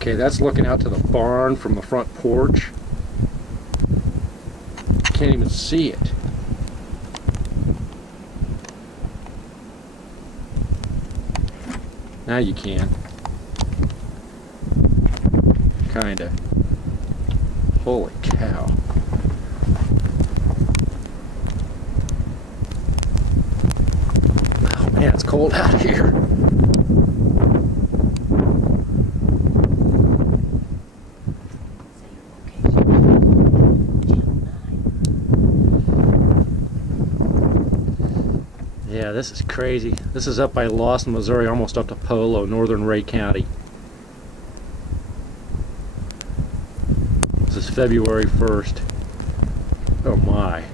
Okay, that's looking out to the barn from the front porch. Can't even see it. Now you can. Kinda. Holy cow. Oh man, it's cold out here. Yeah, this is crazy. This is up by Lawson, Missouri, almost up to Polo, northern Ray County. This is February 1st. Oh my.